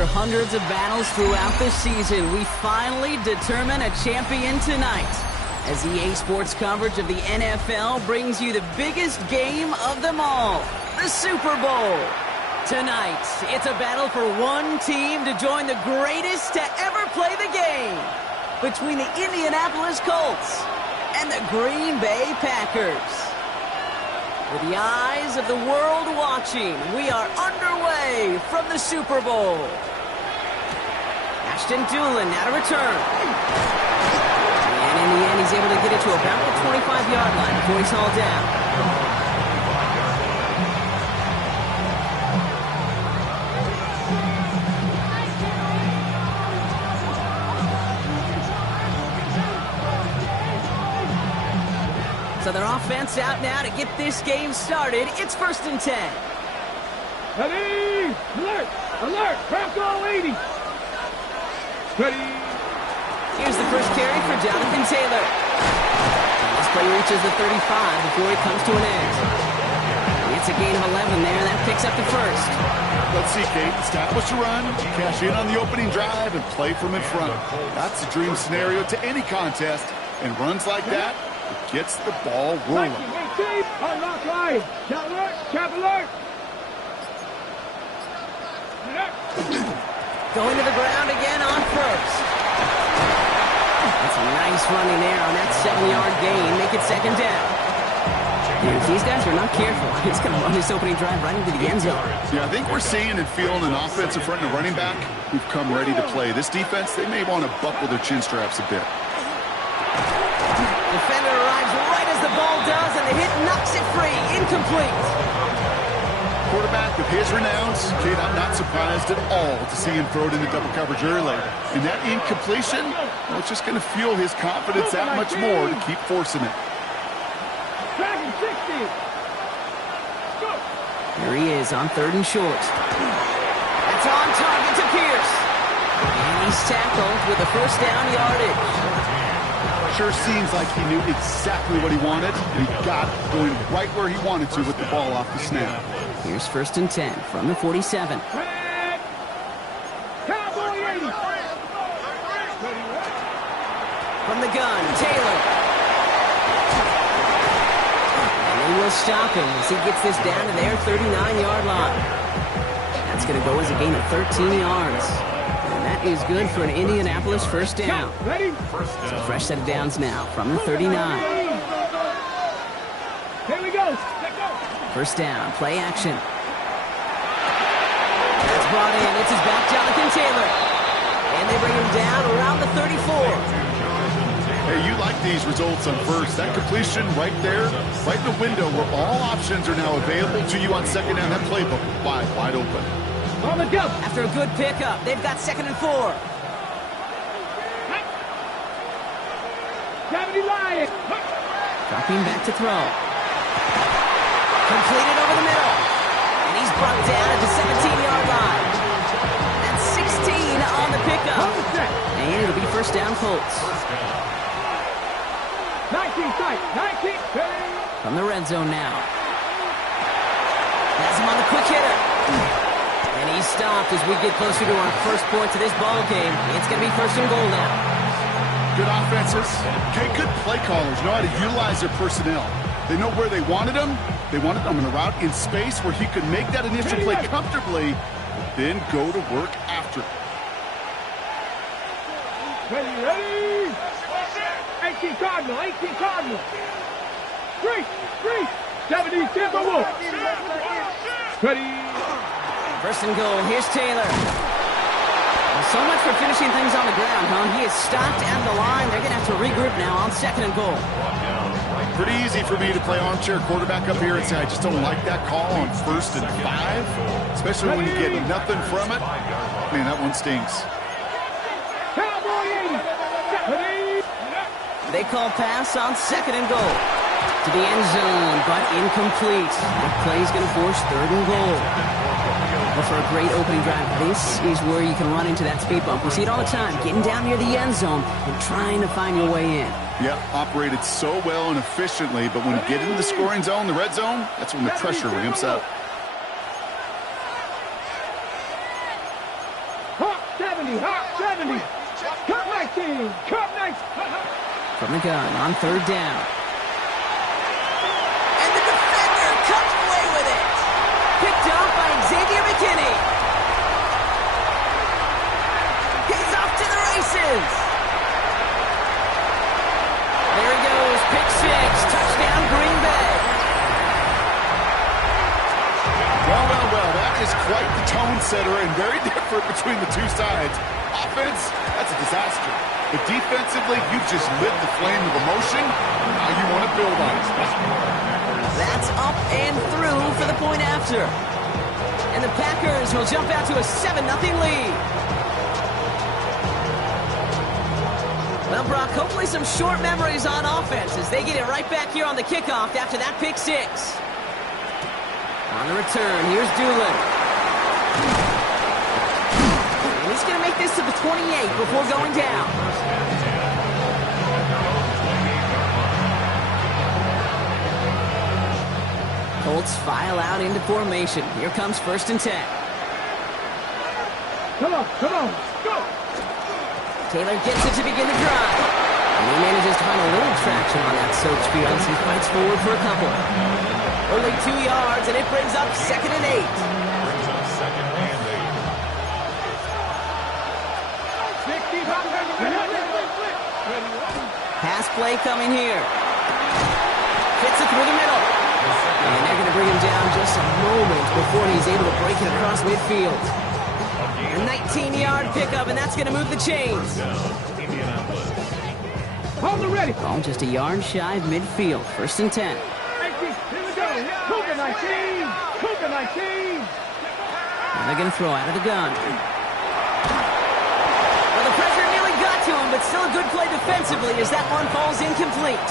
After hundreds of battles throughout the season, we finally determine a champion tonight. As EA Sports coverage of the NFL brings you the biggest game of them all, the Super Bowl. Tonight, it's a battle for one team to join the greatest to ever play the game. Between the Indianapolis Colts and the Green Bay Packers. With the eyes of the world watching, we are underway from the Super Bowl. Ashton Doolin now to return. And in the end, he's able to get it to about the 25-yard line before he's hauled down. So their offense out now to get this game started. It's 1st and 10. Ready! Alert! Alert! Bronco 80! Ready! Here's the first carry for Jonathan Taylor. This play reaches the 35 before it comes to an end. It's a gain of 11 there. That picks up the first. Let's see, Kate. Establish a run, cash in on the opening drive, and play from in front. That's a dream scenario to any contest. And runs like that, it gets the ball rolling. Unlock line. Cap alert. Cap alert. Going to the ground again on first. That's a nice running there on that 7-yard gain. Make it 2nd down. And if these guys are not careful, it's going to run this opening drive right into the end zone. Yeah, I think we're seeing and feeling an offense in front of the running back who've come ready to play. This defense, they may want to buckle their chin straps a bit. Defender arrives right as the ball does, and the hit knocks it free. Incomplete. Quarterback with his renowns, Kate, I'm not surprised at all to see him throw it into double coverage early. And that incompletion, well, it's just going to fuel his confidence that much more to keep forcing it. There he is on 3rd and short. That's on target to Pierce. And he's tackled with a 1st down yardage. Sure seems like he knew exactly what he wanted, and he got it going right where he wanted to with the ball off the snap. Here's 1st and 10 from the 47. From the gun, Taylor. And they will stop him as he gets this down to their 39-yard line. That's going to go as a gain of 13 yards. That is good for an Indianapolis 1st down. So fresh set of downs now from the 39. Here we go. 1st down, play action. That's brought in. It's his back, Jonathan Taylor. And they bring him down around the 34. Hey, you like these results on first. That completion right there, right in the window where all options are now available to you on 2nd down. That playbook wide open. On the go. After a good pickup, they've got 2nd and 4. Gravity line. Dropping back to throw. Completed over the middle. And he's brought down at the 17-yard line. That's 16 on the pickup. And it'll be 1st down Colts. 19 sight. 19. From the red zone now. Has him on the quick hitter. And he's stopped as we get closer to our first point to this ball game. It's going to be 1st and goal now. Good offenses. Okay, good play callers know how to utilize their personnel. They know where they wanted them. They wanted them in a route in space where he could make that initial play comfortably, but then go to work after. Ready. 18 Cardinal. 18 Cardinal. 3. 70 Timberwolf. Ready. 1st and goal. Here's Taylor. Well, so much for finishing things on the ground, huh? He is stopped at the line. They're going to have to regroup now on 2nd and goal. Pretty easy for me to play armchair quarterback up here and say I just don't like that call on 1st and 5, especially when you get nothing from it. Man, that one stings. They call pass on 2nd and goal. To the end zone, but incomplete. The play's going to force 3rd and goal. Well, for a great opening drive, this is where you can run into that speed bump. We see it all the time, getting down near the end zone and trying to find your way in. Yeah, operated so well and efficiently, but when you get into the scoring zone, the red zone, that's when the pressure ramps up. 70, hot 70. Cut 19, cut 19. From the gun on third down. And the defender comes away with it. Picked off by Xavier McKinney. He's off to the races. There he goes, pick six, touchdown Green Bay. Well, that is quite the tone setter and very different between the two sides. Offense, that's a disaster. But defensively, you've just lit the flame of emotion. Now you want to build on it. That's up and through for the point after. And the Packers will jump out to a 7-0 lead. Well, Brock, hopefully some short memories on offense as they get it right back here on the kickoff after that pick six. On the return, here's Doolin. And he's going to make this to the 28 before going down. Colts file out into formation. Here comes 1st and 10. Come on, go! Taylor gets it to begin the drive. And he manages to find a little traction on that search field as he fights forward for a couple. Only 2 yards, and it brings up 2nd and 8. Pass play coming here. Fits it through the middle. And they're going to bring him down just a moment before he's able to break it across midfield. A 19-yard pickup, and that's going to move the chains. Hold it ready. Ball just a yard shy of midfield. 1st and 10. Cougar 19! Cougar 19! And they're going to throw out of the gun. Well, the pressure nearly got to him, but still a good play defensively as that one falls incomplete.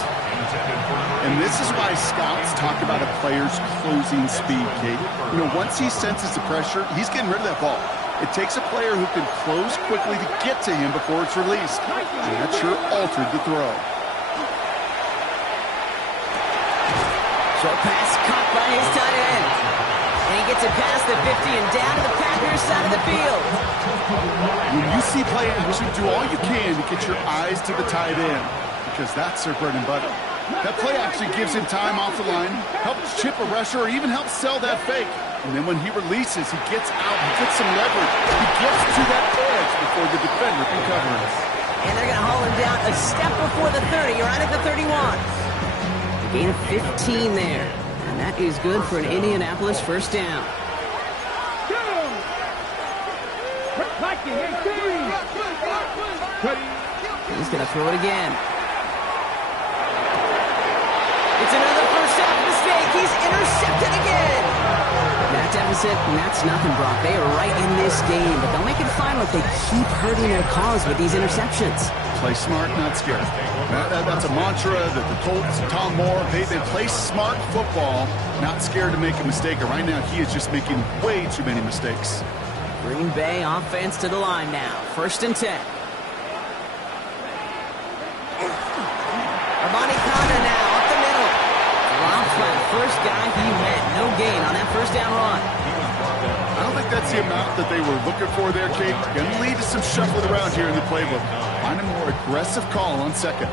And this is why scouts talk about a player's closing speed, Kate. You know, once he senses the pressure, he's getting rid of that ball. It takes a player who can close quickly to get to him before it's released. And that sure altered the throw. Short pass caught by his tight end. And he gets it past the 50 and down to the Packers side of the field. When you see play action, do all you can to get your eyes to the tight end, because that's their bread and butter. That play actually gives him time off the line, helps chip a rusher, or even helps sell that fake. And then when he releases, he gets out, he gets some leverage. He gets to that edge before the defender can cover him. And they're going to haul him down a step before the 30, right at the 31. A gain of 15 there. And that is good for an Indianapolis 1st down. He's going to throw it again. It's another 1st down mistake. He's intercepted again. That deficit, and that's nothing, Brock. They are right in this game, but they'll make it final if they keep hurting their cause with these interceptions. Play smart, not scared. That's a mantra that the Colts, Tom Moore, they play smart football, not scared to make a mistake. And right now, he is just making way too many mistakes. Green Bay offense to the line now. 1st and 10. Armani Conner now up the middle. Rob flat. First guy he met. No gain on that 1st down run. I don't think that's the amount that they were looking for there, Kate. Going to lead to some shuffling around here in the playbook. Find a more aggressive call on 2nd.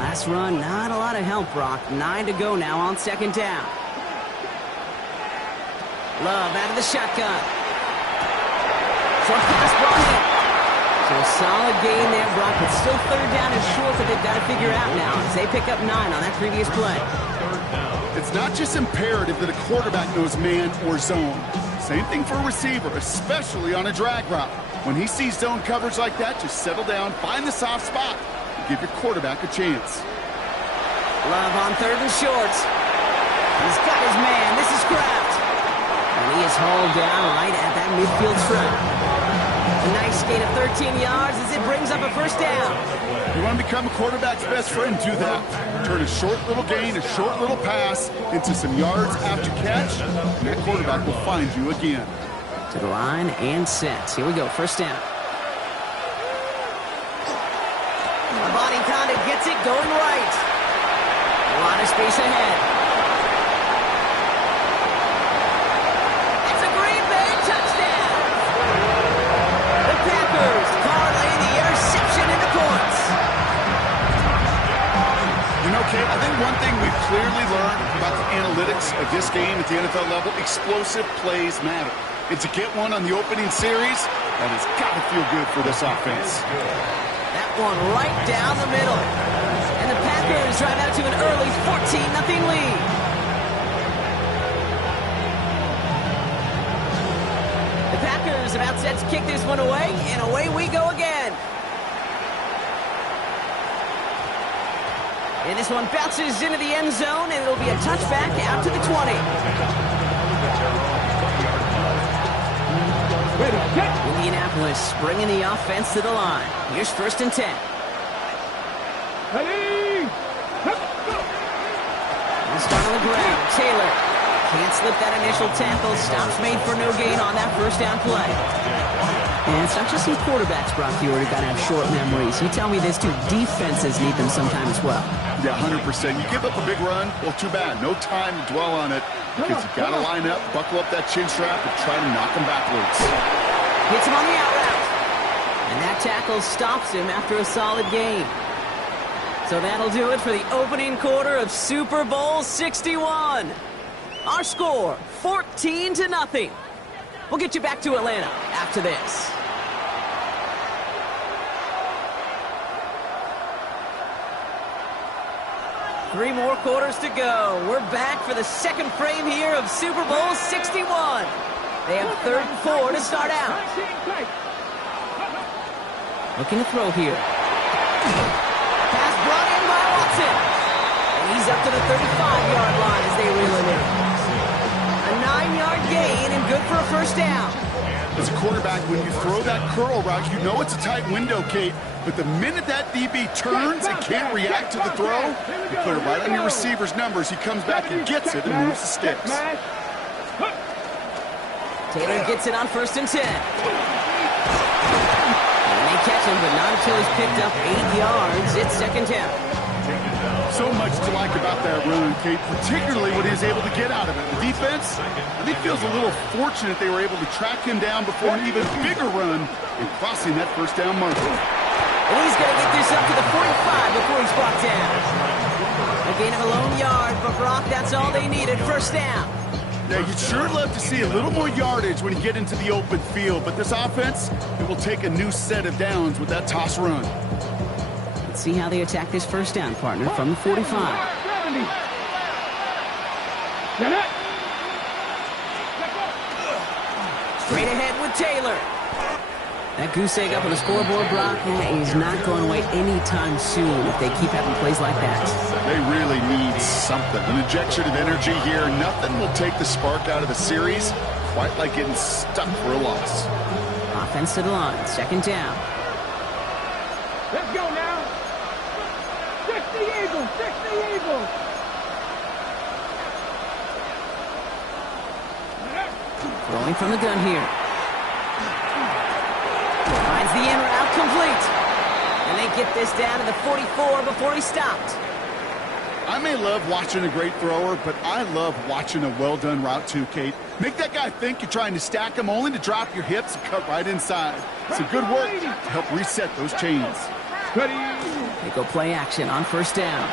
Last run, not a lot of help, Brock. 9 to go now on 2nd down. Love out of the shotgun. Short pass brought in. So a solid gain there, Brock, but still 3rd down and short that they've got to figure out now as they pick up 9 on that previous play. It's not just imperative that a quarterback knows man or zone. Same thing for a receiver, especially on a drag route. When he sees zone coverage like that, just settle down, find the soft spot, and give your quarterback a chance. Love on 3rd and short. He's got his man. This is Kraft. And he is hauled down right at that midfield stripe. A nice gain of 13 yards as it brings up a 1st down. You want to become a quarterback's best friend, do that. Turn a short little gain, a short little pass into some yards after catch, and that quarterback will find you again. To the line and set. Here we go, 1st down. Armani Conner gets it going right. A lot of space ahead. It's a Green Bay touchdown. The Packers hallmarks of this game at the NFL level, explosive plays matter. And to get one on the opening series, that has got to feel good for this offense. That one right down the middle. And the Packers drive out to an early 14-0 lead. The Packers about set to kick this one away, and away we go again. And this one bounces into the end zone, and it'll be a touchback out to the 20. Indianapolis bringing the offense to the line. Here's 1st and 10. Ready? And start on the ground. Taylor can't slip that initial tackle. Stops made for no gain on that 1st down play. And it's not just some quarterbacks, Brock, you already got to have short memories. You tell me this too, defenses need them sometime as well. Yeah, 100%. You give up a big run, well, too bad. No time to dwell on it because you got to line up, buckle up that chin strap, and try to knock them backwards. Hits him on the out route. And that tackle stops him after a solid gain. So that'll do it for the opening quarter of Super Bowl 61. Our score, 14-0. We'll get you back to Atlanta after this. Three more quarters to go. We're back for the second frame here of Super Bowl 61. They have 3rd and 4 to start out. Looking to throw here. Pass brought in by Watson. And he's up to the 35-yard line as they reel him in. A 9-yard gain and good for a 1st down. As a quarterback, when you throw that curl route, you know it's a tight window, Kate. But the minute that DB turns and can't react to the throw, you put it right on your receiver's numbers. He comes back and gets it and moves the sticks. Taylor gets it on 1st and 10. And they catch him, but not until he's picked up 8 yards. It's 2nd down. So much to like about that run, Kate, particularly what he was able to get out of it. The defense, I think, feels a little fortunate they were able to track him down before an even bigger run in crossing that 1st down marker. And he's going to get this up to the 45 before he's brought down. A gain of a lone yard, but Brock, that's all they needed. 1st down. Yeah, you'd sure love to see a little more yardage when you get into the open field, but this offense, it will take a new set of downs with that toss run. Let's see how they attack this 1st down, partner, from the 45. Straight ahead with Taylor. That goose egg up on the scoreboard, Brock, is not going away anytime soon if they keep having plays like that. They really need something. An injection of energy here. Nothing will take the spark out of the series quite like getting stuck for a loss. Offense to the line. 2nd down. Let's go now. 60 Eagles, 60 Eagles. Throwing from the gun here. Finds the in route complete. And they get this down to the 44 before he stopped. I may love watching a great thrower, but I love watching a well-done route too, Kate. Make that guy think you're trying to stack him only to drop your hips and cut right inside. It's a good work to help reset those chains. They go play action on 1st down.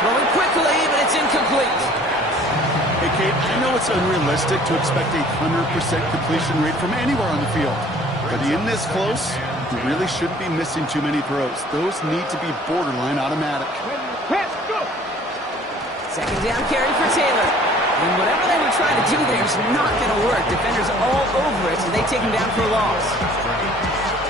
Throwing quickly, but it's incomplete. Hey, Kate, I know it's unrealistic to expect a 100% completion rate from anywhere on the field. But in this close, you really shouldn't be missing too many throws. Those need to be borderline automatic. 2nd down carry for Taylor. And whatever they were trying to do there is not going to work. Defenders all over it, so they take him down for a loss.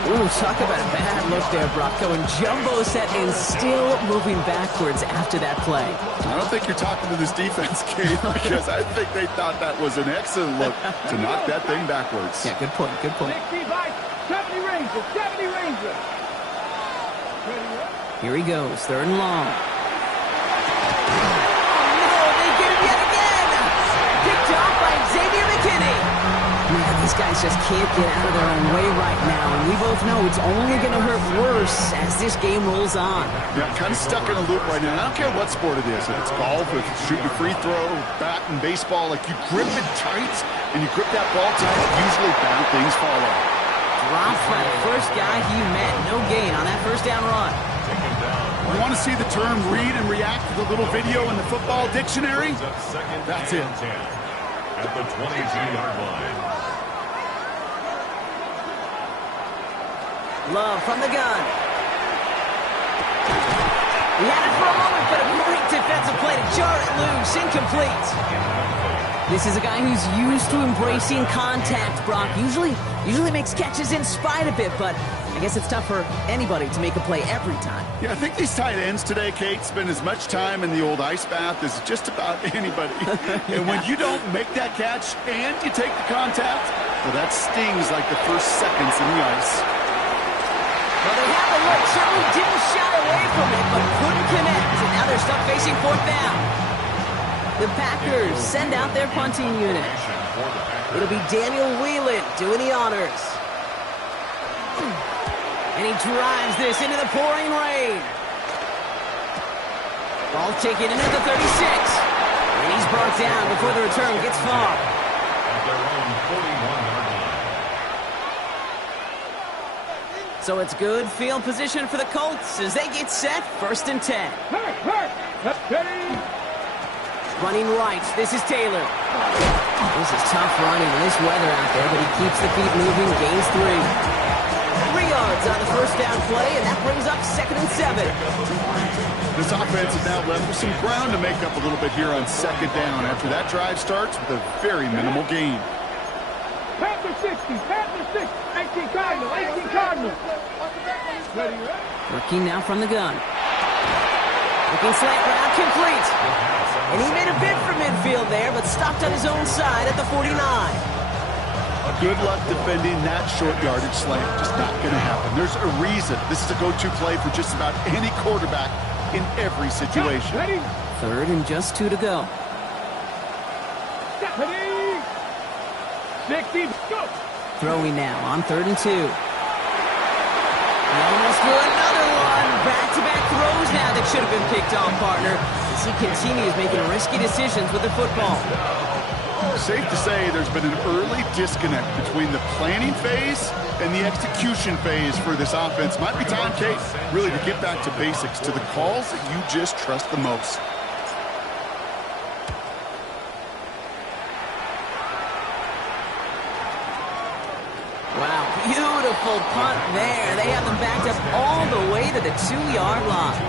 Ooh, talk about a bad look there, Brock. Going jumbo set and still moving backwards after that play. I don't think you're talking to this defense, Kate, because I think they thought that was an excellent look to knock that thing backwards. Yeah, good point, good point. 70 Rangers, 70 Rangers. Here he goes, 3rd and long. These guys just can't get out of their own way right now, and we both know it's only going to hurt worse as this game rolls on. Yeah, I'm kind of stuck in a loop right now. I don't care what sport it is. If it's golf, if it's shooting a free throw, bat and baseball, like you grip it tight and you grip that ball tight, usually bad things follow. Dropped by the first guy he met. No gain on that 1st down run. You want to see the term read and react to the little video in the football dictionary? That's it. At the 22-yard line. Love from the gun. He had it for a moment, but a great defensive play to jar it loose. Incomplete. This is a guy who's used to embracing contact, Brock. Usually makes catches in spite of it, but I guess it's tough for anybody to make a play every time. Yeah, I think these tight ends today, Kate, spend as much time in the old ice bath as just about anybody. And when you don't make that catch and you take the contact, well, that stings like the first seconds in the ice. Well, they had the look, certainly didn't shy away from it, but couldn't connect. And now they're stuck facing fourth down. The Packers send out their punting unit. It'll be Daniel Whelan doing the honors. And he drives this into the pouring rain. Ball taken in at the 36. And he's brought down before the return gets far. At their own 41-yard line. So it's good field position for the Colts as they get set, 1st and 10. Running right, this is Taylor. This is tough running in this weather out there, but he keeps the feet moving, gains 3. 3 yards on the first down play, and that brings up 2nd and 7. This offense is now left with some ground to make up a little bit here on 2nd down after that drive starts with a very minimal gain. Panther 60, Panther 60, 18 Cardinal, 18 Cardinal. Working now from the gun. Looking slant route, complete. And he made a bid for midfield there, but stopped on his own side at the 49. Good luck defending that short yardage slant. Just not going to happen. There's a reason. This is a go-to play for just about any quarterback in every situation. 3rd and just 2 to go. 60, go. Throwing now on 3rd and 2. He almost threw another one. Back-to-back throws now that should have been picked off, partner, as he continues making risky decisions with the football. Safe to say there's been an early disconnect between the planning phase and the execution phase for this offense. Might be time, Kate, really to get back to basics, to the calls that you just trust the most. Wow, beautiful punt there. They have them backed up all the way to the 2-yard line.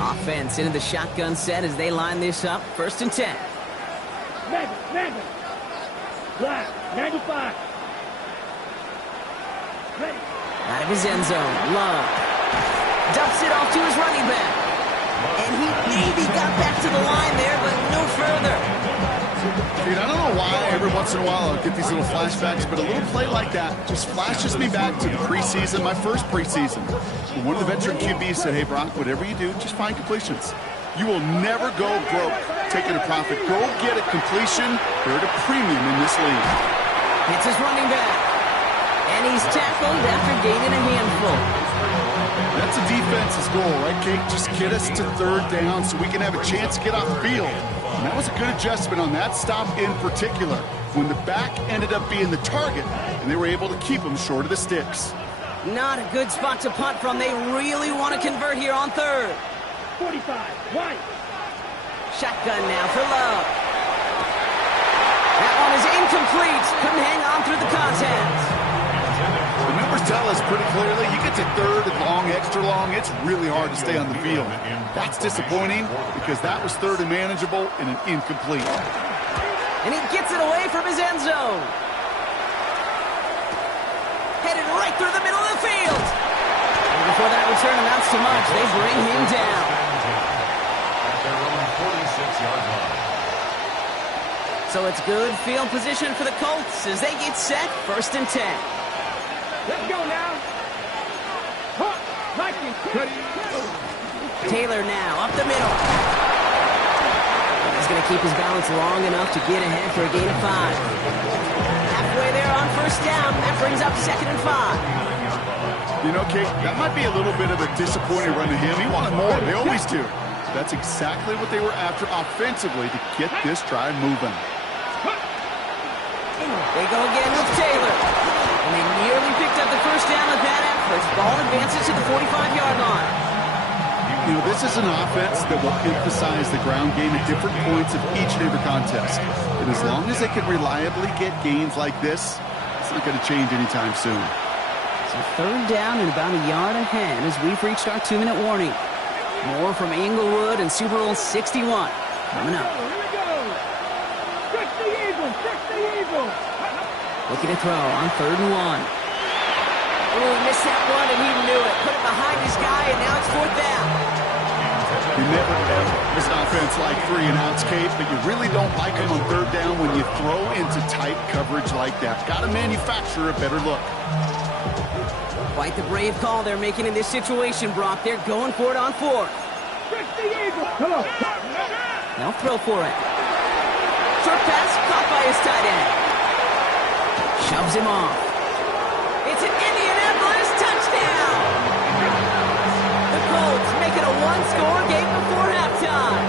Offense into the shotgun set as they line this up. 1st and 10. Nagel. Black, 95. Ready. Out of his end zone, Love dumps it off to his running back. And he maybe got back to the line there, but no further. Dude, I don't know why every once in a while I'll get these little flashbacks, but a little play like that just flashes me back to the preseason, my first preseason. One of the veteran QBs said, hey, Brock, whatever you do, just find completions. You will never go broke taking a profit. Go get a completion. They're at a premium in this league. It's his running back. And he's tackled after gaining a handful. That's a defense's goal, right, Kate? Just get us to 3rd down so we can have a chance to get off the field. And that was a good adjustment on that stop in particular, when the back ended up being the target, and they were able to keep him short of the sticks. Not a good spot to punt from. They really want to convert here on 3rd. 45, White. Shotgun now for Love. That one is incomplete. Couldn't hang on through the contact. The numbers tell us pretty clearly, you get to 3rd and long, extra long, it's really hard to stay on the field. That's disappointing because that was 3rd and manageable and an incomplete. And he gets it away from his end zone. Headed right through the middle of the field. And before that return amounts to much, they bring him down. At their own 46-yard line. So it's good field position for the Colts as they get set, 1st and 10. Let's go now. Huh. Mikey. Taylor now up the middle. He's going to keep his balance long enough to get ahead for a gain of 5. Halfway there on 1st down. That brings up 2nd and 5. You know, Kate, that might be a little bit of a disappointing run to him. He wanted more. They always do. That's exactly what they were after offensively to get this drive moving. They go again with Taylor. And they nearly picked up the first down with that effort. Ball advances to the 45-yard line. You know, this is an offense that will emphasize the ground game at different points of each and every contest. And as long as they can reliably get gains like this, it's not going to change anytime soon. So third down and about a yard ahead as we've reached our 2-minute warning. More from Inglewood and Super Bowl 61 coming up. Here we go. Trick the Eagle. Trick the Eagle. Looking to throw on 3rd and 1. Oh, he missed that one, and he knew it. Put it behind his guy, and now it's 4th down. You never ever this offense like 3-and-outs, Kate, but you really don't like them on 3rd down when you throw into tight coverage like that. Got to manufacture a better look. Quite the brave call they're making in this situation, Brock. They're going for it on 4th. Trick the Eagle. Come on. They'll throw for it. Short pass caught by his tight end. Shoves him off. It's an Indianapolis touchdown. The Colts make it a one-score game before halftime.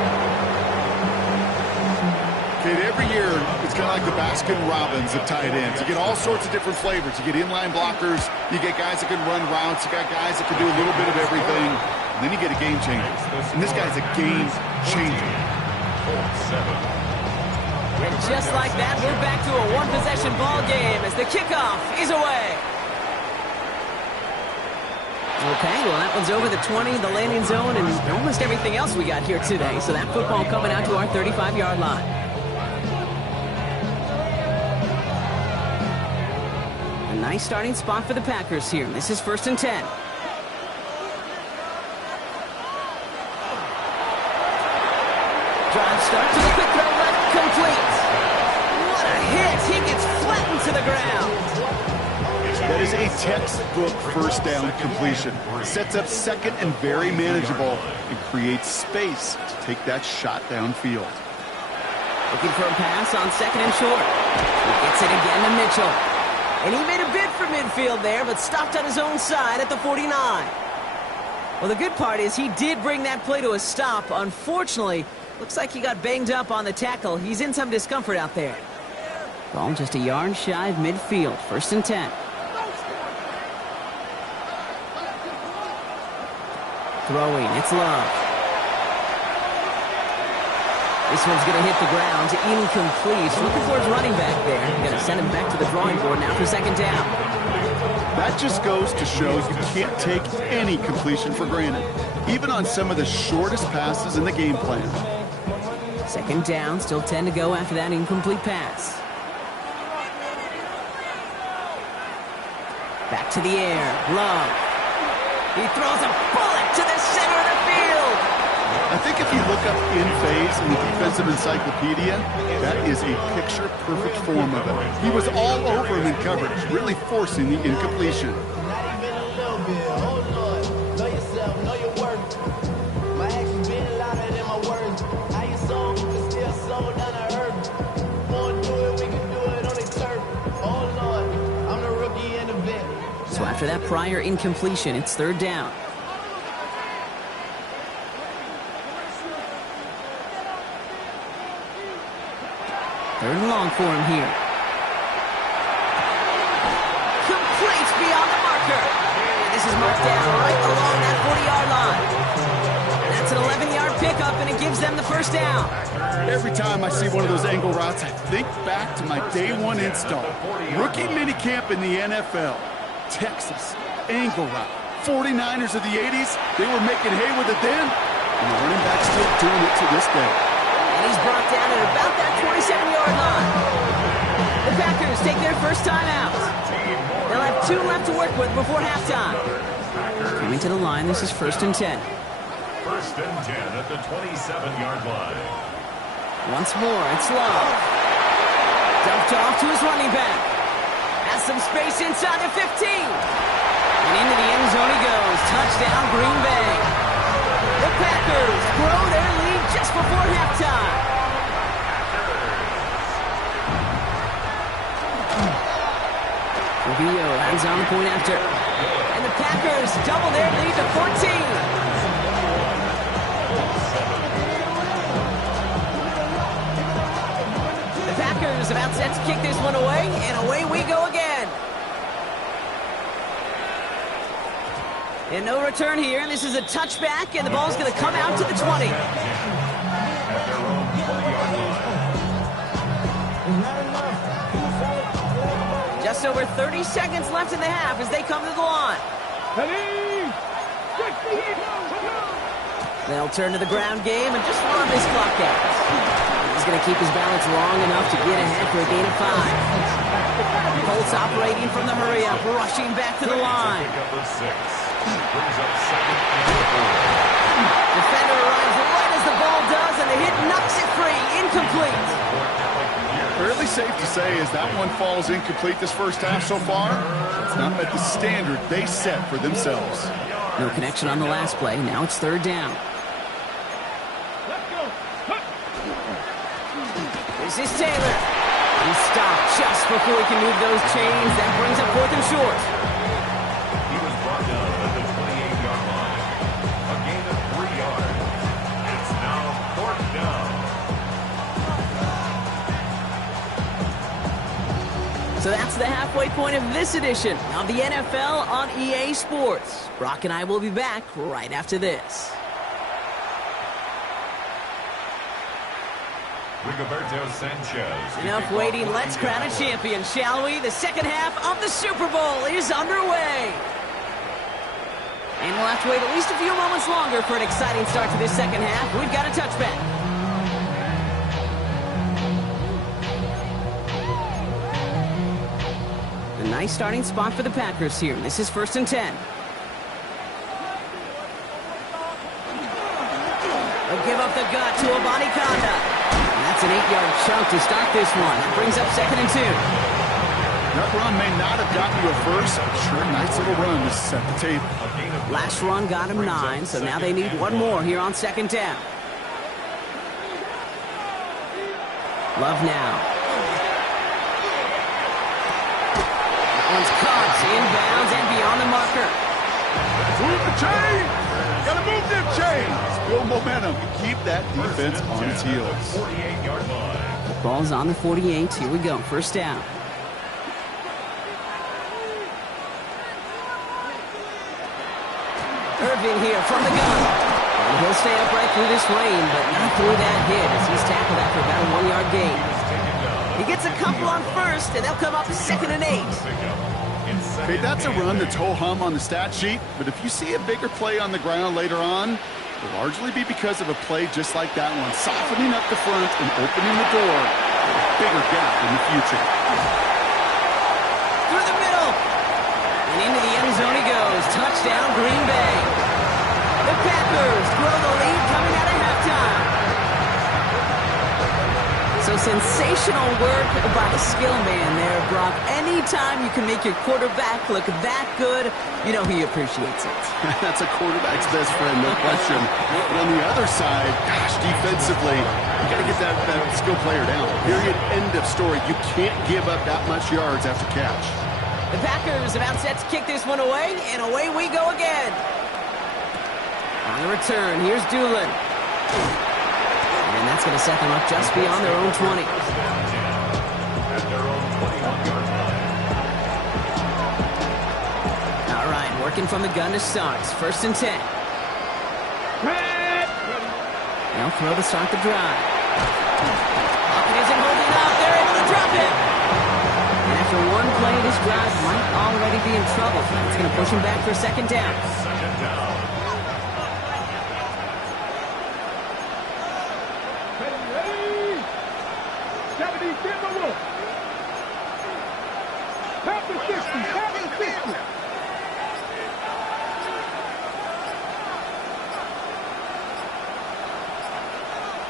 Kate, every year it's kind of like the Baskin-Robbins of tight ends. You get all sorts of different flavors. You get inline blockers. You get guys that can run routes. You got guys that can do a little bit of everything. And then you get a game changer. And this guy's a game changer. And just like that, we're back to a one-possession ball game as the kickoff is away. Okay, well, that one's over the 20, the landing zone, and almost everything else we got here today. So that football coming out to our 35-yard line. A nice starting spot for the Packers here. This is 1st and 10. Drive start to the quick throw left, complete. What a hit! He gets flattened to the ground. That is a textbook first down completion. Sets up 2nd and very manageable and creates space to take that shot downfield. Looking for a pass on 2nd and short. He gets it again to Mitchell. And he made a bid for midfield there, but stopped on his own side at the 49. Well, the good part is he did bring that play to a stop. Unfortunately, looks like he got banged up on the tackle. He's in some discomfort out there. Ball just a yard shy of midfield. 1st and 10. Throwing, it's Love. This one's going to hit the ground. Incomplete. Looking for his running back there. Going to send him back to the drawing board now for 2nd down. That just goes to show you can't take any completion for granted, even on some of the shortest passes in the game plan. 2nd down, still 10 to go after that incomplete pass. Back to the air, Love. He throws a bullet to the center of the field. I think if you look up in phase in the defensive encyclopedia, that is a picture-perfect form of it. He was all over him in coverage, really forcing the incompletion. So after that prior incompletion, it's 3rd down. Third and long for him here. Complete beyond the marker. And this is marked down right along that 40-yard line. That's an 11-yard pickup, and it gives them the 1st down. Every time I see one of those angle routes, I think back to my day 1 install. Rookie minicamp in the NFL. Texas, angle route. 49ers of the 80s, they were making hay with it then, and the running back's still doing it to this day. And he's brought down at about that 27-yard line. The Packers take their first time out. They'll have 2 left to work with before halftime. Coming to the line, this is 1st and 10. 1st and 10 at the 27-yard line. Once more, it's Love. Dumped off to his running back. Has some space inside the 15. And into the end zone he goes. Touchdown, Green Bay. The Packers grow their lead just before halftime. Rubio hands on the point after. And the Packers double their lead to 14. The Packers about set to kick this one away, and away we go again. And no return here. This is a touchback, and the ball's going to come out to the 20. Just over 30 seconds left in the half as they come to the line. They'll turn to the ground game and just run this clock out. He's going to keep his balance long enough to get ahead for a gain of 5. Colts operating from the hurry-up, rushing back to the line. Defender arrives right as the ball does, and the hit knocks it free. Incomplete. Fairly safe to say as that one falls incomplete this first half so far. It's not met the standard they set for themselves. No connection on the last play. Now it's third down. This is Taylor. He's stopped just before he can move those chains. That brings up 4th and short. He was brought down at the 28-yard line. A gain of 3 yards. It's now 4th down. So that's the halfway point of this edition of the NFL on EA Sports. Brock and I will be back right after this. Rigoberto Sanchez. Enough waiting. Let's crown a champion, shall we? The second half of the Super Bowl is underway. And we'll have to wait at least a few moments longer for an exciting start to this second half. We've got a touchback. A nice starting spot for the Packers here. This is 1st and 10. They'll give up the gut to Abanikanda. That's an 8-yard chunk to start this one. That brings up 2nd and 2. That run may not have gotten you a first. Sure, nice little run to set the table. Last run got him 9, so now they need one more here on 2nd down. Love now. That one's caught, inbounds and beyond the marker. Move the chain! Gotta move them chains! Build momentum and keep that defense on its heels. 48-yard line. The ball's on the 48. Here we go. 1st down. Irving here from the gun. And he'll stay upright through this rain, but not through that hit as he's tackled after about a 1-yard gain. He gets a couple on first, and they'll come up 2nd and 8. Okay, that's a run that's ho-hum on the stat sheet, but if you see a bigger play on the ground later on, it'll largely be because of a play just like that one, softening up the front and opening the door for a bigger gap in the future. Through the middle, and into the end zone he goes. Touchdown, Green Bay. The Packers grow the lead coming out of halftime. So sensational work by the skill man there, Brock. Anytime you can make your quarterback look that good, you know he appreciates it. That's a quarterback's best friend, no question. But on the other side, gosh, defensively, you got to get that skill player down. Period, end of story. You can't give up that much yards after catch. The Packers about set to kick this one away, and away we go again. On the return, here's Doolin. And that's going to set them up just beyond their own 20. At their own 21-yard line. All right, working from the gun to start. 1st and 10. They'll throw to start the drive. Lockett isn't holding up. They're able to drop it. And after one play, this drive might already be in trouble. It's going to push him back for 2nd down. 2nd down.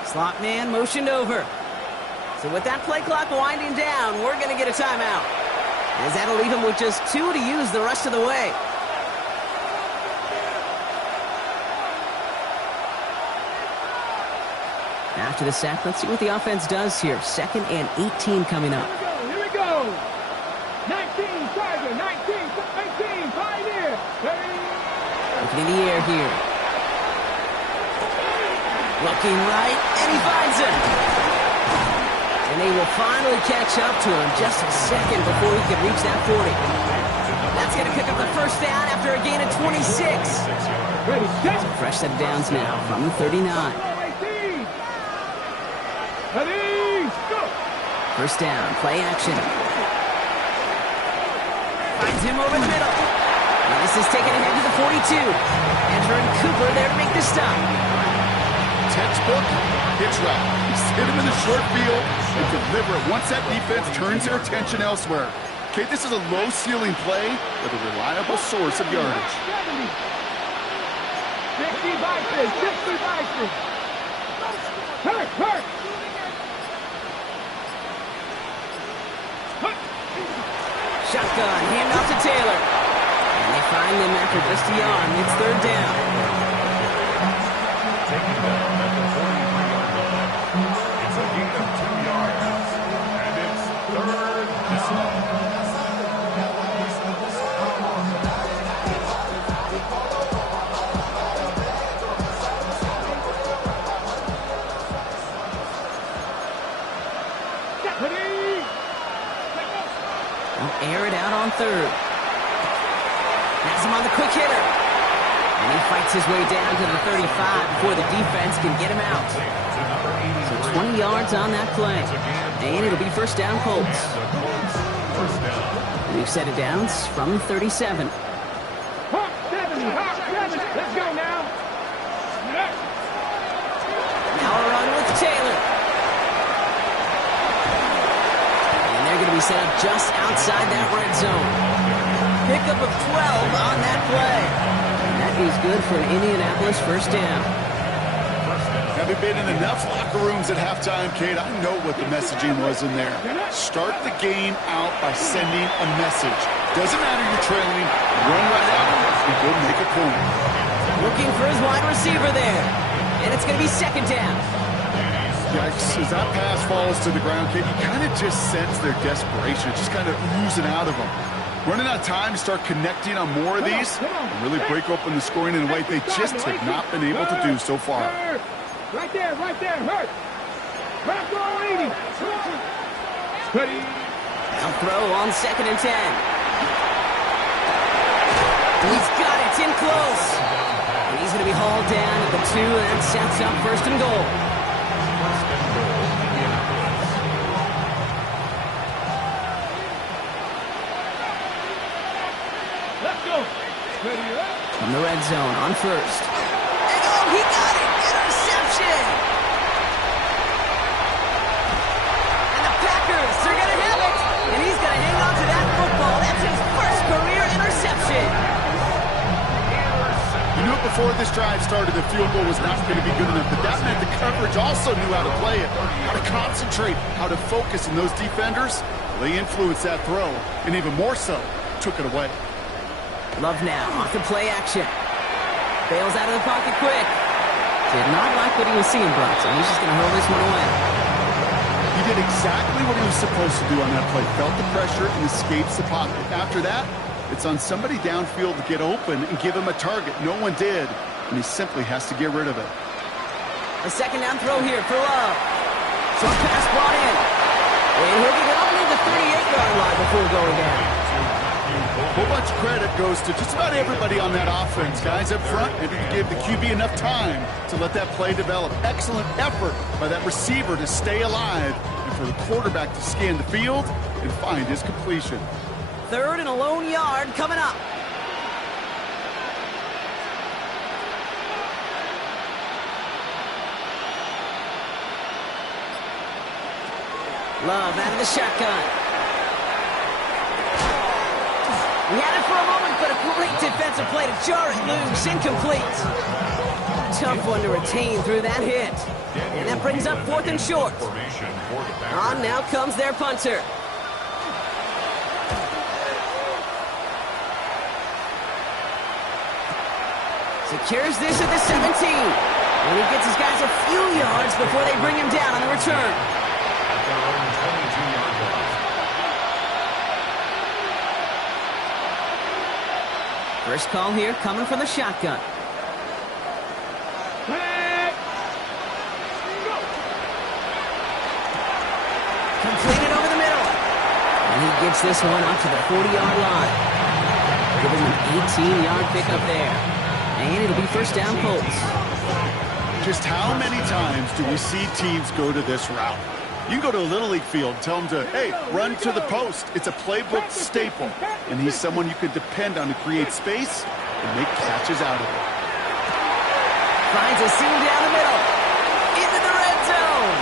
Slot man motioned over. So with that play clock winding down, we're going to get a timeout. As that'll leave him with just 2 to use the rest of the way. After the sack, let's see what the offense does here. 2nd and 18 coming up. Here we go. 19, Tiger. 19, 18, Pioneer. Looking in the air here. Looking right, and he finds it. And And they will finally catch up to him just a second before he could reach that 40. That's going to pick up the first down after a gain of 26. Ready, set. Fresh set of downs now from the 39. 18. Ready, go. First down, play action. Finds him over the middle. And this is taken ahead to the 42. Andrew Cooper there to make the stop. Textbook hitch route. Just hit him in the short field and deliver it once that defense turns their attention elsewhere. Okay, this is a low-ceiling play with a reliable source of yardage. 60 Vikings, 60 Vikings. Hurt. Shotgun, hand off to Taylor. And they find them after just a yard. It's third down. Taking down at the 43-yard line. It's a gain of 2 yards. And it's third down. They'll air it out on third. Has him on the quick hitter. And he fights his way down to the 35 before the defense can get him out. So 20 yards on that play. And it'll be first down Colts. We've set it downs from the 37. Hawk 70, let's go now. Now a run with Taylor. And they're going to be set up just outside that red zone. Pickup of 12 on that play. And that is good for an Indianapolis first down. Having been in enough locker rooms at halftime, Kate, I know what the messaging was in there. Start the game out by sending a message. Doesn't matter you're trailing, run right at him and go make a point. Looking for his wide receiver there. And it's going to be second down. Yikes, as that pass falls to the ground, Kate, you kind of just sense their desperation. It's just kind of oozing out of them. Running out of time to start connecting on more of these and really break open the scoring in a way they just have not been able to do so far. Right there, hurt. Back row 80. Ready. Now throw on second and 10. He's got it, it's in close. And he's going to be hauled down at the 2, and that sets up first and goal. Let's go. Ready, up. From the red zone on first. And oh, he got it! Interception! And the Packers, they're going to have it! And he's going to hang on to that football. That's his first career interception. You knew it before this drive started, the field goal was not going to be good enough, but that meant the coverage also knew how to play it, how to concentrate, how to focus, and those defenders, they influenced that throw, and even more so, took it away. Love now, off the play action. Bails out of the pocket quick. Did not like what he was seeing, Brock, so he's just going to hurl this one away. He did exactly what he was supposed to do on that play. Felt the pressure and escapes the pocket. After that, it's on somebody downfield to get open and give him a target. No one did, and he simply has to get rid of it. A second down throw here for Love. Short pass brought in. And he'll get it up near the 38-yard line before going down. A whole bunch of credit goes to just about everybody on that offense. Guys up front, maybe gave the QB enough time to let that play develop. Excellent effort by that receiver to stay alive and for the quarterback to scan the field and find his completion. Third and a lone yard coming up. Love out of the shotgun. He had it for a moment, but a great defensive play to jar it loose. Incomplete. Tough one to retain through that hit. And that brings up fourth and short. On now comes their punter. Secures this at the 17. And he gets his guys a few yards before they bring him down on the return. At their own 22-yard line. First call here coming from the shotgun. Completed over the middle. And he gets this one up to the 40-yard line. Give him an 18-yard pickup there. And it'll be first down Colts. Just how many times do we see teams go to this route? You can go to a Little League field, tell them to, hey, run to the post. It's a playbook staple. And he's someone you can depend on to create space and make catches out of it. Finds a seam down the middle. Into the red zone.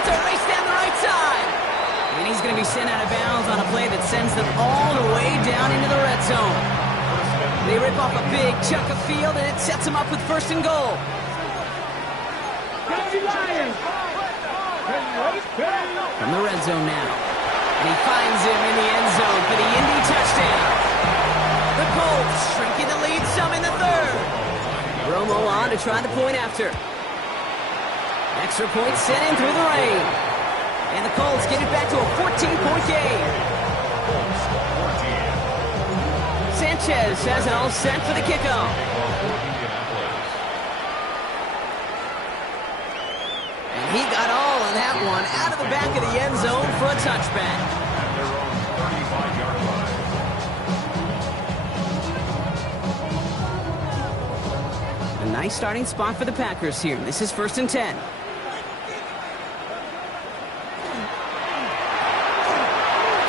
It's a race down the right side. And he's going to be sent out of bounds on a play that sends them all the way down into the red zone. They rip off a big chunk of field, and it sets them up with first and goal. From the red zone now. And he finds him in the end zone for the Indy touchdown. The Colts shrinking the lead some in the third. Romo on to try the point after. Extra point sent in through the rain. And the Colts get it back to a 14-point game. Sanchez has it all set for the kickoff. And he got all of that one out of the back of the end zone for a touchback. At their own 35-yard line. A nice starting spot for the Packers here. This is 1st and 10.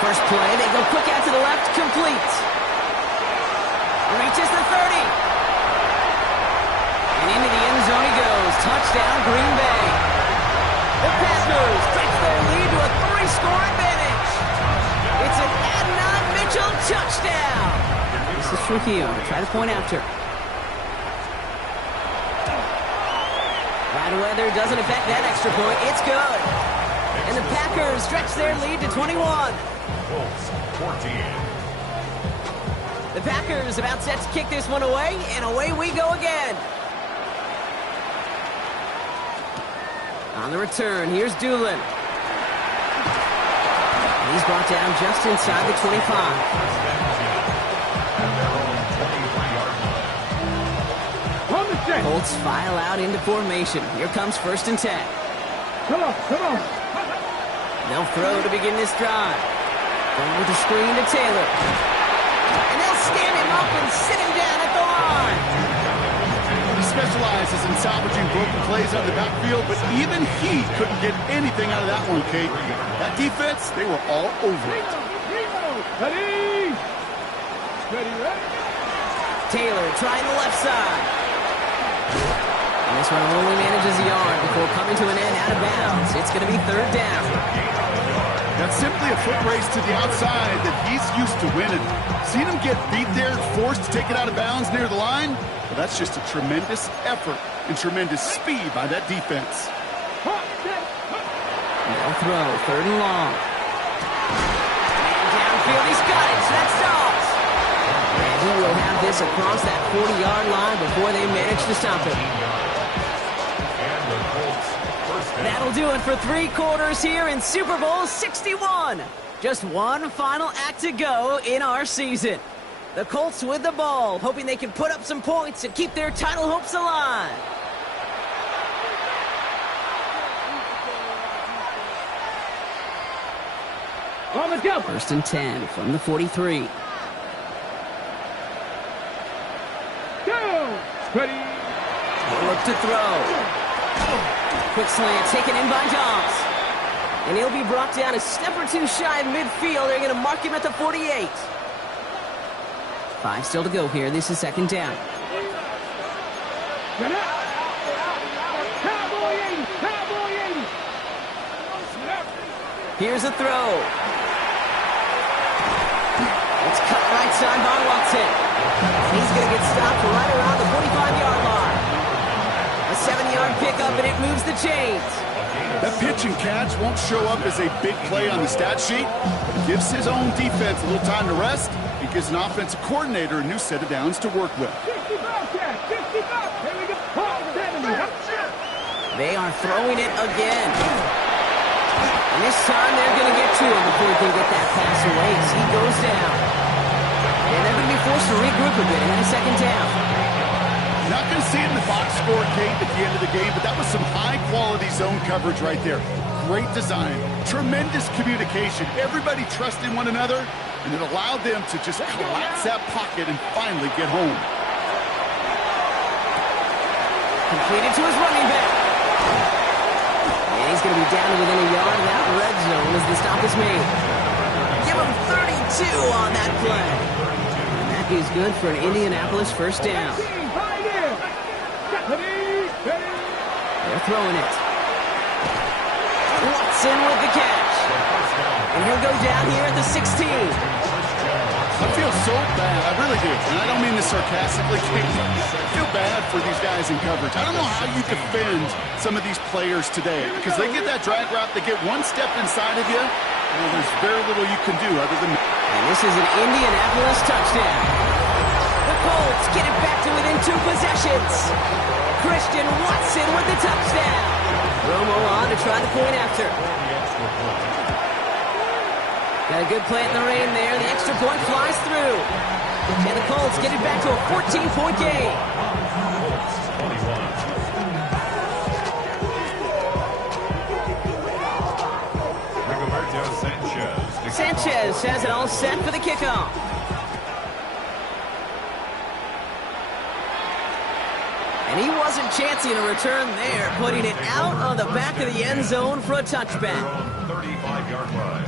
First play, they go quick out to the left, complete. Reaches the 30. And into the end zone he goes. Touchdown, Green Bay. The Packers stretch their lead to a 3-score advantage. It's an Adnan Mitchell touchdown. This is Trujillo to try the point after. Bad weather doesn't affect that extra point. It's good. And the Packers stretch their lead to 21. Colts 14. The Packers about set to kick this one away, and away we go again. On the return, here's Doolin. He's brought down just inside the 25. Colts file out into formation. Here comes 1st and 10. Come on. They'll throw to begin this drive. Going with the screen to Taylor. And they'll stand him up and sit him down at the line. He specializes in salvaging broken plays out of the backfield, but even he couldn't get anything out of that one, Kate. That defense, they were all over it. Ready? Taylor trying the left side. And this one only manages a yard before coming to an end out of bounds. It's going to be 3rd down. That's simply a foot race to the outside that he's used to winning. Seen him get beat there, forced to take it out of bounds near the line? Well, that's just a tremendous effort and tremendous speed by that defense. They'll throw, 3rd and long. And downfield, he's got it, so that's Dobbs. And he will have this across that 40-yard line before they manage to stop him. That'll do it for 3 quarters here in Super Bowl 61. Just one final act to go in our season. The Colts with the ball, hoping they can put up some points and keep their title hopes alive. Let's go. 1st and 10 from the 43. Go. Ready. Look to throw. Quick slant taken in by Dobbs. And he'll be brought down a step or two shy of midfield. They're going to mark him at the 48. 5 still to go here. This is 2nd down. Cowboy 80. Cowboy 80. Here's a throw. It's cut right side by Watson. He's going to get stopped right around the 45-yard line. A 7-yard pickup, and it moves the chains. That pitch and catch won't show up as a big play on the stat sheet. It gives his own defense a little time to rest. It gives an offensive coordinator a new set of downs to work with. 65, Jack. 65. Here we go. 70. They are throwing it again. And this time they're going to get to him before he can get that pass away as he goes down. And they're going to be forced to regroup a bit ahead of 2nd down. Not going to see it in the box score, Kate, at the end of the game, but that was some high-quality zone coverage right there. great design, tremendous communication, everybody trusting one another, and it allowed them to just collapse that pocket and finally get home. Completed to his running back. And he's going to be down to within a yard of that red zone as the stop is made. Give him 32 on that play. And that is good for an Indianapolis first down. They're throwing it. Watson with the catch. And he'll go down here at the 16. I feel so bad. I really do. And I don't mean this sarcastically. I feel bad for these guys in coverage. I don't know how you defend some of these players today because they get that drag route, they get one step inside of you, and there's very little you can do other than that. And this is an Indianapolis touchdown. The Colts get it back to within 2 possessions. Christian Watson with the touchdown. Romo on to try the point after. Got a good play in the rain there. The extra point flies through. And the Colts get it back to a 14-point game. Sanchez has it all set for the kickoff. And he wasn't chancing a return there, putting it out of the back of the end zone for a touchback. 35-yard line.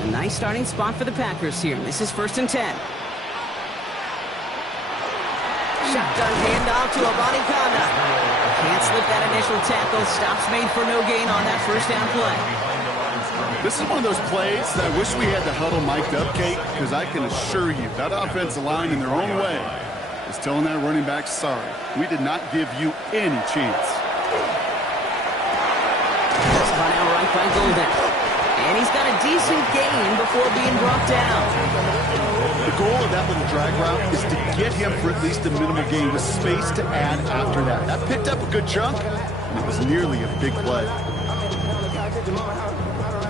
A nice starting spot for the Packers here. This is 1st and 10. Shotgun handoff to Abanikanda. Can't slip that initial tackle. Stops made for no gain on that first down play. This is one of those plays that I wish we had the huddle mic'd up, Kate, because I can assure you that offensive line in their own way is telling that running back, sorry, we did not give you any chance. Spun out right by Golden. And he's got a decent gain before being brought down. The goal of that little drag route is to get him for at least a minimal gain with space to add after that. That picked up a good chunk, and it was nearly a big play.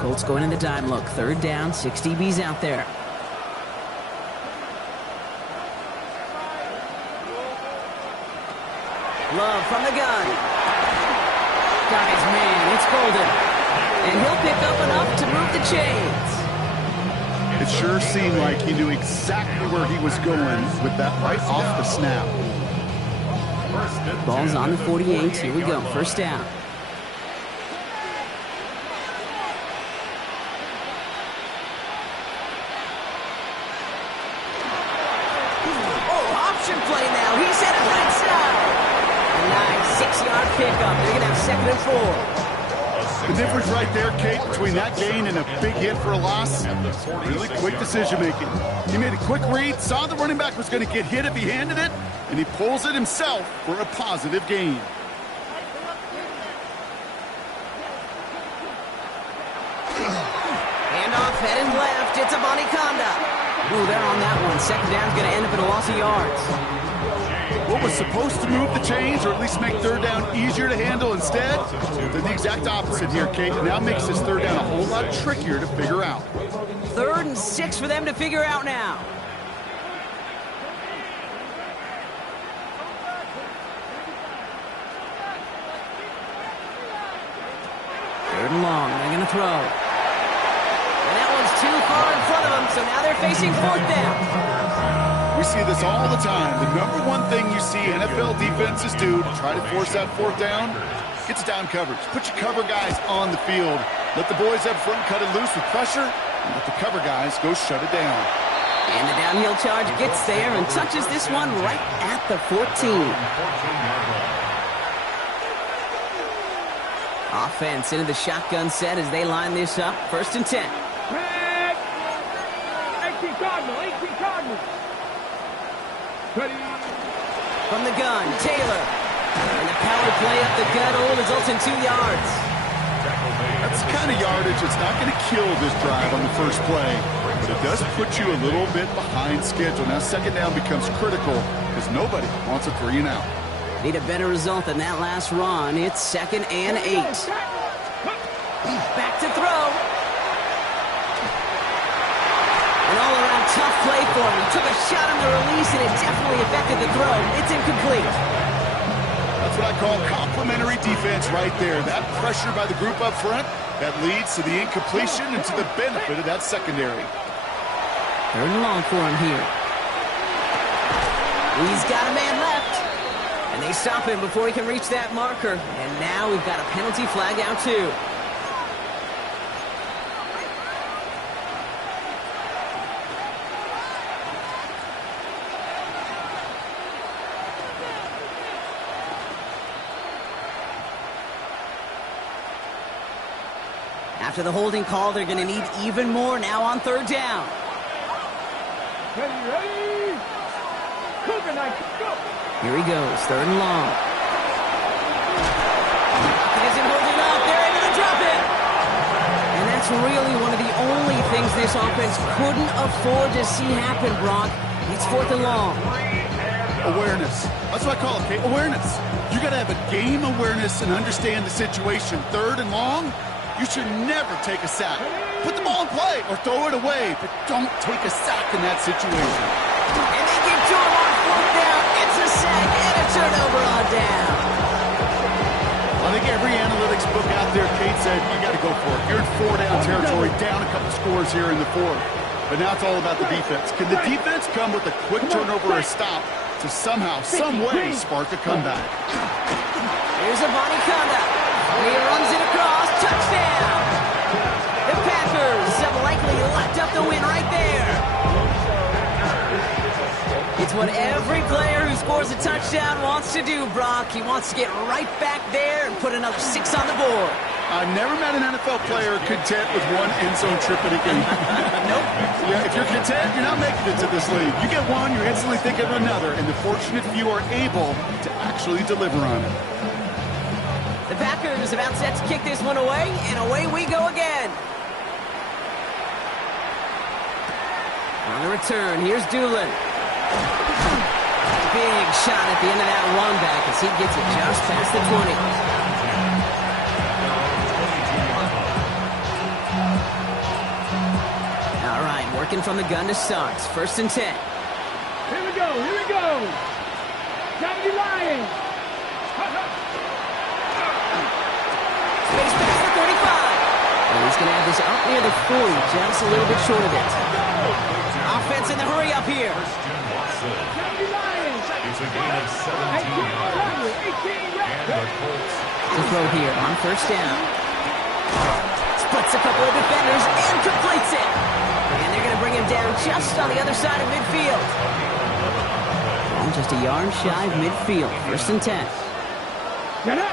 Colts going in the dime look. 3rd down, 6 DBs out there. Love from the gun. Got his man. It's Golden. And he'll pick up enough to move the chains. It sure seemed like he knew exactly where he was going with that right off the snap. Ball's on the 48. Here we go. 1st down. Option play now. He's at it right side. A nice 6-yard pickup. They're going to have 2nd and 4. The difference right there, Kate, between that gain and a big hit for a loss, really quick decision-making. He made a quick read, saw the running back was going to get hit if he handed it, and he pulls it himself for a positive gain. Handoff headed left. It's Abanikanda. Ooh, they're on that one. 2nd down's going to end up in a loss of yards. What was supposed to move the chains, or at least make 3rd down easier to handle instead, did the exact opposite here, Kate. It now makes this 3rd down a whole lot trickier to figure out. 3rd and 6 for them to figure out now. Third and long. They're going to throw. And that one's too far in front of them, so now they're facing 4th down. We see this all the time. The number one thing you see NFL defenses do to try to force that 4th down, gets down coverage. Put your cover guys on the field. Let the boys up front cut it loose with pressure, and let the cover guys go shut it down. And the downhill charge gets there and touches this one right at the 14. Offense into the shotgun set as they line this up. 1st and 10. 18 Cardinal, 18 Cardinal. Ready. From the gun, Taylor. And the power play up the gut hole results in 2 yards. That's the kind of yardage that's not going to kill this drive on the first play, but it does put you a little bit behind schedule. Now 2nd down becomes critical because nobody wants a 3 and out. Need a better result than that last run. It's 2nd and 8. Back to throw. An all-around tough play for him. He took a shot on the release, and it definitely affected the throw. It's incomplete. That's what I call complementary defense right there. That pressure by the group up front, that leads to the incompletion and to the benefit of that secondary. Third and long for him here. He's got a man left. And they stop him before he can reach that marker. And now we've got a penalty flag out too. After the holding call, they're going to need even more now on third down. Ready? Cougar Knight, go! Here he goes, third and long. He isn't holding up. They're able to drop it. And that's really one of the only things this offense couldn't afford to see happen, Brock. It's fourth and long. Awareness. That's what I call it, okay? Awareness. You got to have a game awareness and understand the situation. Third and long, you should never take a sack. Put the ball in play or throw it away, but don't take a sack in that situation. And they get to him on fourth down. It's a sack and a turnover on down. I think every analytics book out there, Kate said, you got to go for it. You're in four-down territory, down a couple scores here in the fourth. But now it's all about the defense. Can the defense come with a quick turnover or a stop to somehow, some way, spark a comeback? Here's a body conduct. He runs it across. Touchdown! The Packers have likely locked up the win right there. It's what every player who scores a touchdown wants to do, Brock. He wants to get right back there and put another 6 on the board. I've never met an NFL player content with one end zone trip in a game. Nope. Yeah, if you're content, you're not making it to this league. You get one, you're instantly thinking of another, and the fortunate few are able to actually deliver on it. The Packers about set to kick this one away, and away we go again. On the return, here's Doolin. Big shot at the end of that run back as he gets it just past the 20. All right, working from the gun to start. First and 10. Here we go, here we go. 70 Lions. Space pass for 35. And he's going to have this up near the 40, just a little bit short of it. Offense in the hurry up here. 70 Lions. It's a gain of 17 yards. 18 And the Colts. To throw here on first down. Splits a couple of defenders and completes it. And they're going to bring him down just on the other side of midfield. And just a yard shy of midfield. First and 10. Get up.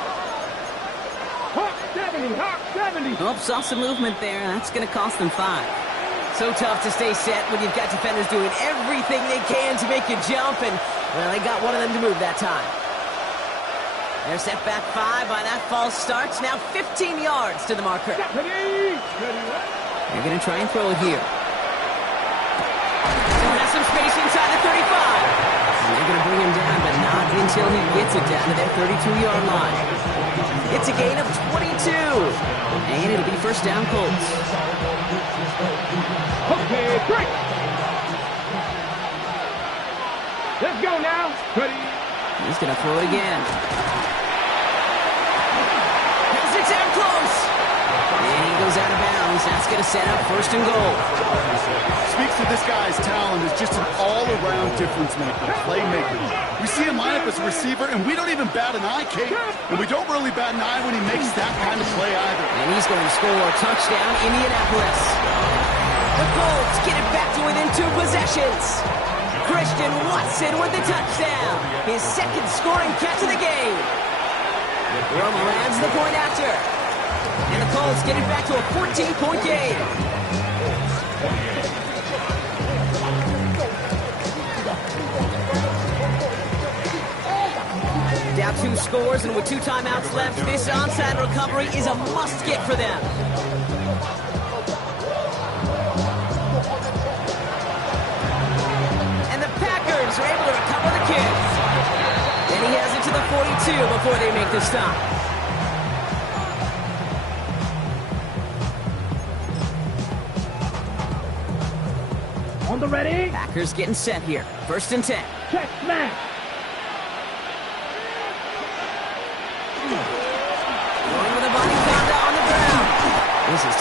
Hawk 70, Hawk 70. Oh, saw some movement there. That's going to cost them 5. So tough to stay set when you've got defenders doing everything they can to make you jump. And, well, they got one of them to move that time. They're set back 5 by that false start. Now 15 yards to the marker. Ready. They're going to try and throw it here. Still has some space inside the 35. And they're going to bring him down, but not until he gets it down to their 32-yard line. It's a gain of 22. And it'll be first down Colts. Okay, break. Let's go now. Ready. He's going to throw it again. Has it down close. And he goes out of bounds. That's going to set up first and goal. Speaks to this guy's talent as just an all-around difference maker, playmaker. We see him line up as a receiver, and we don't even bat an eye, Kate. And we don't really bat an eye when he makes that kind of play either. And he's going to score a touchdown, Indianapolis. The Colts get it back to within 2 possessions. Christian Watson with the touchdown. His second scoring catch of the game. Romo adds the point after. And the Colts get it back to a 14-point game. Down 2 scores, and with 2 timeouts left, this onside recovery is a must-get for them. And the Packers are able to recover the kick. And he has it to the 42 before they make the stop. On the ready. Packers getting set here. First and 10. Check smash.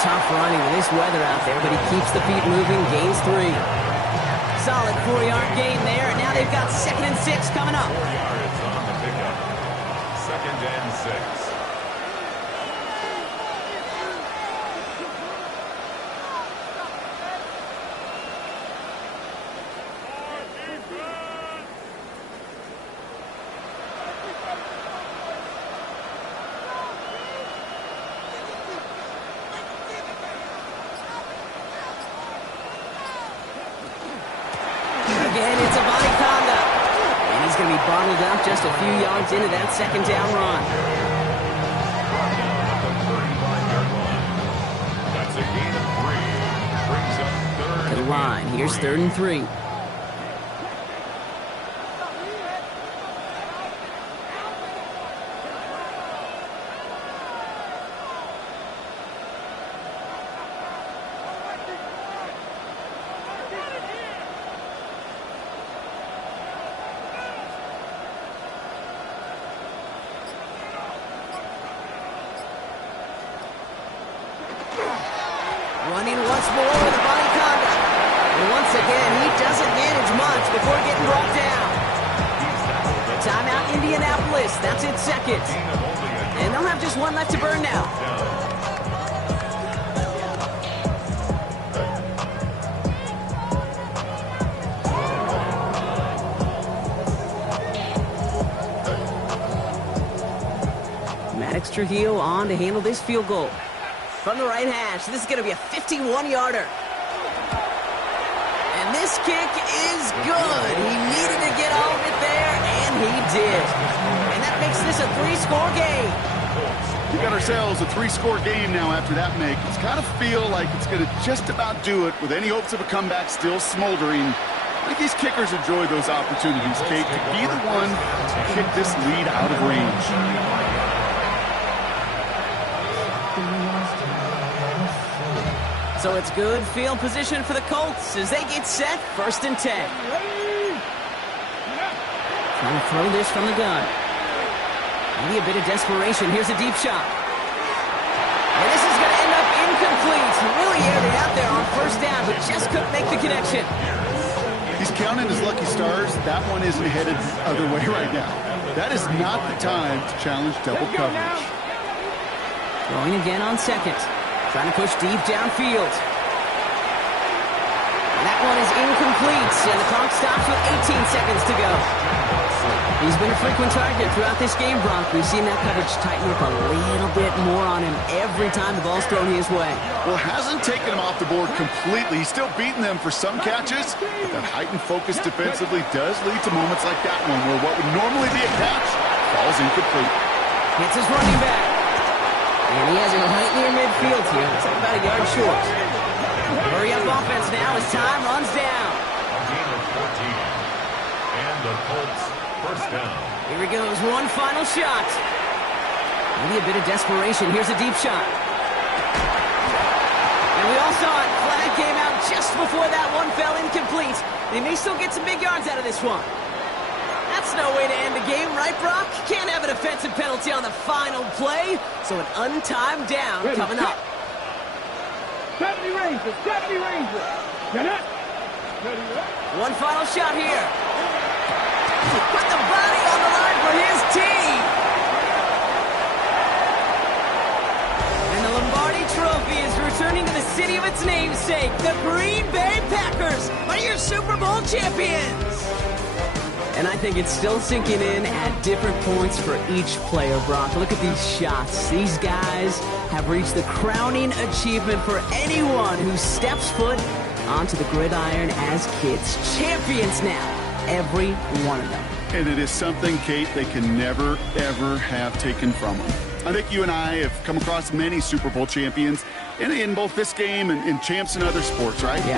tough running with this weather out there, but he keeps the feet moving, gains 3. Solid 4-yard gain there, and now they've got 2nd and 6 coming up. 4 yards on the pickup. 2nd and 6. Again, it's a body conduct. And he's going to be bottled up just a few yards into that 2nd down run. Brought down at the 35-yard line. That's a gain of 3. Brings up 3rd. To the line. Here's 3rd and 3. Running once more with a body conduct. And once again, he doesn't manage much before getting brought down. Timeout, Indianapolis. That's its 2nd. And they'll have just 1 left to burn now. Maddox Trujillo on to handle this field goal. From the right hash, this is going to be a 51-yarder. And this kick is good. He needed to get all of it there, and he did. And that makes this a 3-score game. We got ourselves a 3-score game now after that make. It's got to feel like it's going to just about do it with any hopes of a comeback still smoldering. I think these kickers enjoy those opportunities, Kate, to be the one to kick this lead out of range. So it's good field position for the Colts as they get set, 1st and 10. Trying to throw this from the gun. Maybe a bit of desperation. Here's a deep shot. And this is going to end up incomplete. Really aired it out there on 1st down, but just couldn't make the connection. He's counting his lucky stars. That one isn't headed the other way right now. That is not the time to challenge double coverage. Throwing again on 2nd. Trying to push deep downfield. And that one is incomplete, and the clock stops with 18 seconds to go. He's been a frequent target throughout this game, Brock. We've seen that coverage tighten up a little bit more on him every time the ball's thrown his way. Well, hasn't taken him off the board completely. He's still beating them for some catches, but that heightened focus defensively does lead to moments like that one where what would normally be a catch falls incomplete. Hits his running back. And he has it right near midfield here. It's about a yard short. Hurry up offense now as time runs down. A gain of 14. And the Colts 1st down. Here he goes, one final shot. Maybe a bit of desperation. Here's a deep shot. And we all saw it. Flag came out just before that one fell incomplete. They may still get some big yards out of this one. That's no way to end the game, right, Brock? Can't have an offensive penalty on the final play, so an untimed down coming up. 70 Rangers, 70 Rangers. One final shot here. Put the body on the line for his team. And the Lombardi Trophy is returning to the city of its namesake. The Green Bay Packers are your Super Bowl champions. And I think it's still sinking in at different points for each player, Brock. Look at these shots. These guys have reached the crowning achievement for anyone who steps foot onto the gridiron as kids. Champions now, every one of them. And it is something, Kate, they can never, ever have taken from them. I think you and I have come across many Super Bowl champions in both this game and in champs in other sports, right? Yeah.